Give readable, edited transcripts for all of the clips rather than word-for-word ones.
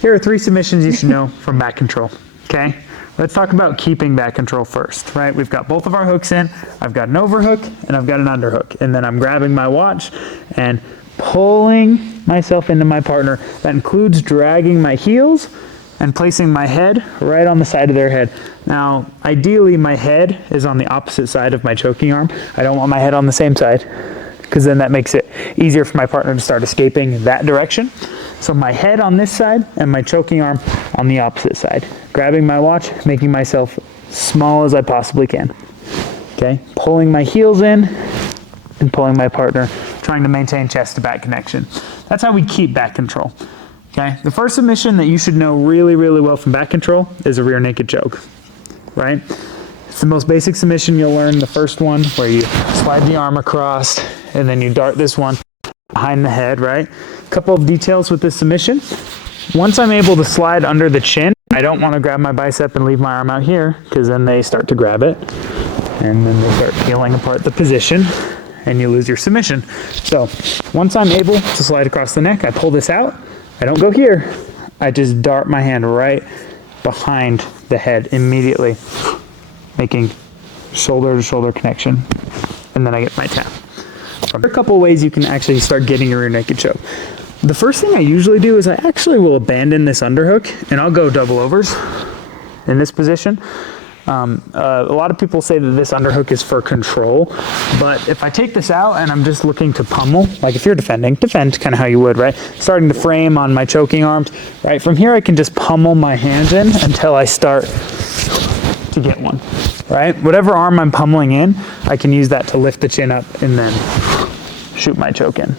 here are 3 submissions you should know from back control, okay? Let's talk about keeping back control first, right? We've got both of our hooks in. I've got an overhook and I've got an underhook. And then I'm grabbing my watch and pulling myself into my partner. That includes dragging my heels and placing my head right on the side of their head. Now, ideally my head is on the opposite side of my choking arm. I don't want my head on the same side because then that makes it easier for my partner to start escaping that direction. So my head on this side and my choking arm on the opposite side. Grabbing my watch, making myself small as I possibly can. Okay, pulling my heels in and pulling my partner, trying to maintain chest to back connection. That's how we keep back control. Okay, the first submission that you should know really, really well from back control is a rear naked choke, right? It's the most basic submission you'll learn, the first one, where you slide the arm across and then you dart this one behind the head, right? A couple of details with this submission. Once I'm able to slide under the chin, I don't want to grab my bicep and leave my arm out here because then they start to grab it and then they start peeling apart the position and you lose your submission. So once I'm able to slide across the neck, I pull this out. I don't go here. I just dart my hand right behind the head immediately, making shoulder to shoulder connection. And then I get my tap. There are a couple ways you can actually start getting your rear naked choke. The first thing I usually do is I actually will abandon this underhook and I'll go double overs in this position. A lot of people say that this underhook is for control, but if I take this out and I'm just looking to pummel, like if you're defend kind of how you would, right? Starting to frame on my choking arms, right? From here I can just pummel my hands in until I start to get one, right? Whatever arm I'm pummeling in, I can use that to lift the chin up and then shoot my choke in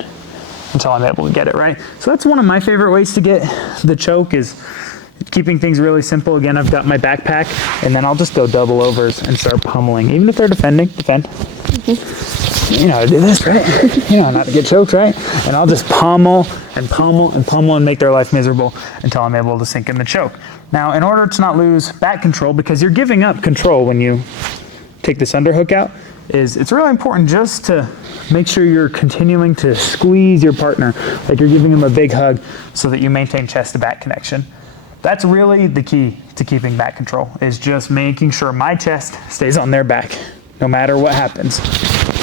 until I'm able to get it, right? So that's one of my favorite ways to get the choke, is keeping things really simple. Again, I've got my backpack and then I'll just go double overs and start pummeling. Even if they're defend. You know how to do this, right? You know not to get choked, right? And I'll just pummel and pummel and pummel and make their life miserable until I'm able to sink in the choke. Now, in order to not lose back control, because you're giving up control when you take this underhook out, it's really important just to make sure you're continuing to squeeze your partner, like you're giving them a big hug so that you maintain chest to back connection. That's really the key to keeping back control, is just making sure my chest stays on their back no matter what happens,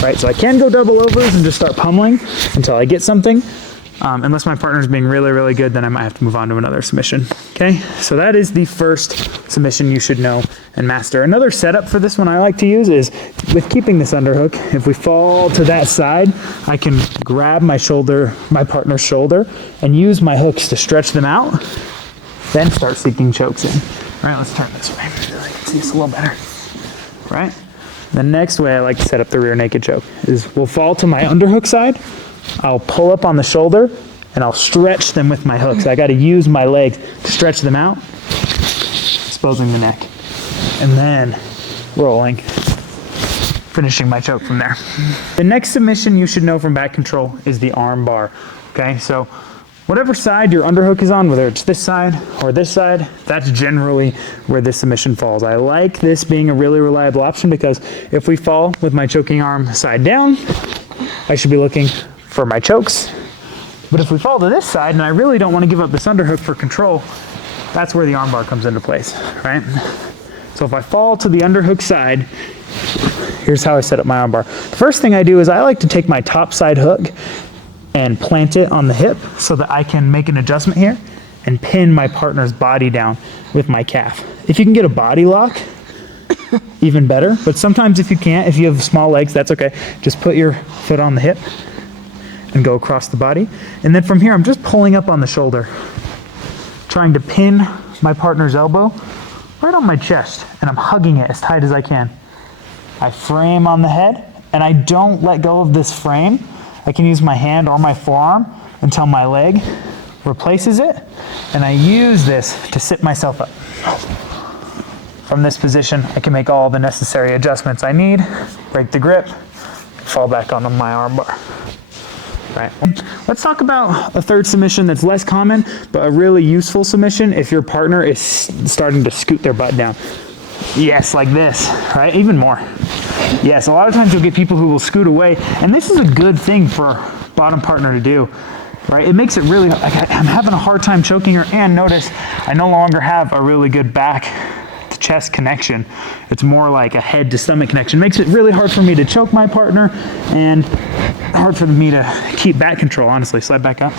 right? So I can go double overs and just start pummeling until I get something. Unless my partner's being really, really good, then I might have to move on to another submission, okay? So that is the first submission you should know and master. Another setup for this one I like to use is, with keeping this underhook, if we fall to that side, I can grab my partner's shoulder, and use my hooks to stretch them out, then start seeking chokes in. All right, let's turn this way so I can see this a little better, right? The next way I like to set up the rear naked choke is we'll fall to my underhook side, I'll pull up on the shoulder, and I'll stretch them with my hooks. I got to use my legs to stretch them out, exposing the neck, and then rolling, finishing my choke from there. The next submission you should know from back control is the arm bar, okay? So whatever side your underhook is on, whether it's this side or this side, that's generally where this submission falls. I like this being a really reliable option because if we fall with my choking arm side down, I should be looking for my chokes. But if we fall to this side and I really don't want to give up this underhook for control, that's where the armbar comes into place, right? So if I fall to the underhook side, here's how I set up my armbar. The first thing I do is I like to take my top side hook and plant it on the hip so that I can make an adjustment here and pin my partner's body down with my calf. If you can get a body lock, even better. But sometimes if you can't, if you have small legs, that's okay. Just put your foot on the hip and go across the body. And then from here, I'm just pulling up on the shoulder, trying to pin my partner's elbow right on my chest, and I'm hugging it as tight as I can. I frame on the head, and I don't let go of this frame. I can use my hand or my forearm until my leg replaces it, and I use this to sit myself up. From this position, I can make all the necessary adjustments I need, break the grip, fall back onto my arm bar. Right. Let's talk about a third submission that's less common, but a really useful submission if your partner is starting to scoot their butt down. Yes, like this, right? Even more. Yes, a lot of times you'll get people who will scoot away, and this is a good thing for bottom partner to do. right? It makes it really, I'm having a hard time choking her, and notice I no longer have a really good back to chest connection. It's more like a head to stomach connection. It makes it really hard for me to choke my partner and hard for me to keep back control, honestly. Slide back up.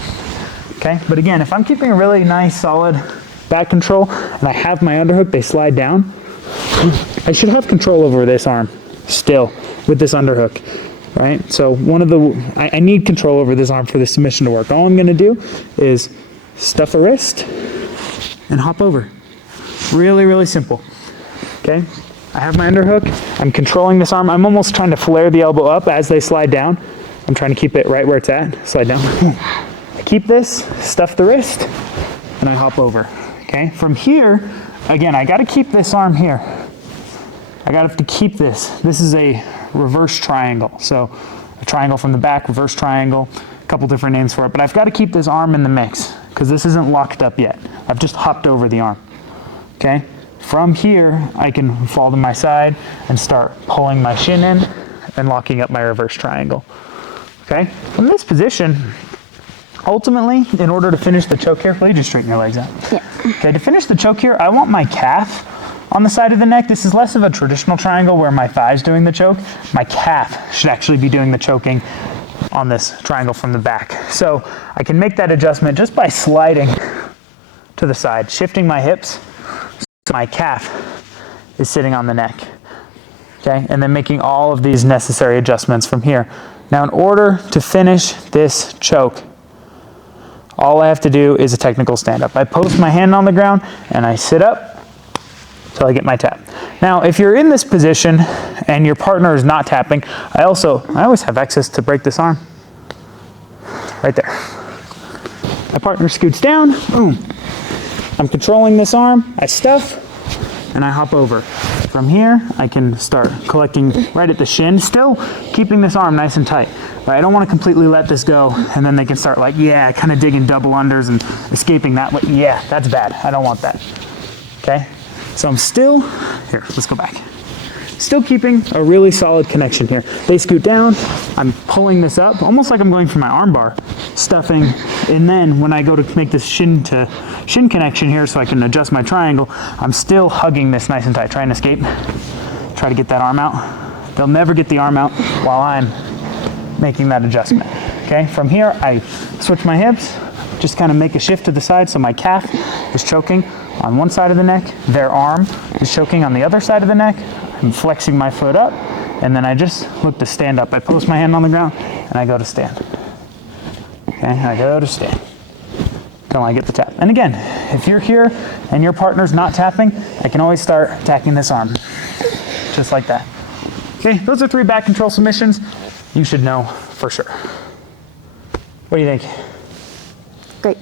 Okay, but again, if I'm keeping a really nice, solid back control and I have my underhook, they slide down, I should have control over this arm still with this underhook, right? So I need control over this arm for the submission to work. All I'm gonna do is stuff a wrist and hop over. Really, really simple, okay? I have my underhook, I'm controlling this arm. I'm almost trying to flare the elbow up as they slide down. I'm trying to keep it right where it's at, slide down. I keep this, stuff the wrist, and I hop over, okay? From here, again, I gotta keep this arm here. I gotta have to keep this. This is a reverse triangle. So a triangle from the back, reverse triangle, a couple different names for it, but I've gotta keep this arm in the mix because this isn't locked up yet. I've just hopped over the arm, okay? From here, I can fall to my side and start pulling my shin in and locking up my reverse triangle, okay? From this position, ultimately, in order to finish the choke here, will you just straighten your legs out? Yeah. Okay, to finish the choke here, I want my calf on the side of the neck. This is less of a traditional triangle where my thigh's doing the choke. My calf should actually be doing the choking on this triangle from the back. So I can make that adjustment just by sliding to the side, shifting my hips so my calf is sitting on the neck. Okay, and then making all of these necessary adjustments from here. Now, in order to finish this choke, all I have to do is a technical stand-up. I post my hand on the ground and I sit up till I get my tap. Now, if you're in this position and your partner is not tapping, I always have access to break this arm. Right there. My partner scoots down, boom. I'm controlling this arm, I stuff, and I hop over. From here, I can start collecting right at the shin, still keeping this arm nice and tight. Right? I don't want to completely let this go, and then they can start like, yeah, kind of digging double unders and escaping that way. Yeah, that's bad. I don't want that. Okay? So I'm still, here, let's go back. Still keeping a really solid connection here. They scoot down, I'm pulling this up, almost like I'm going for my armbar, stuffing, and then when I go to make this shin to shin connection here so I can adjust my triangle, I'm still hugging this nice and tight, trying to escape, try to get that arm out. They'll never get the arm out while I'm making that adjustment, okay? From here, I switch my hips, just kind of make a shift to the side so my calf is choking on one side of the neck, their arm is choking on the other side of the neck. I'm flexing my foot up, and then I just look to stand up. I post my hand on the ground, and I go to stand. Okay, I go to stand until I get the tap. And again, if you're here and your partner's not tapping, I can always start attacking this arm, just like that. Okay, those are 3 back control submissions you should know for sure. What do you think? Great.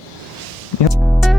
Yep.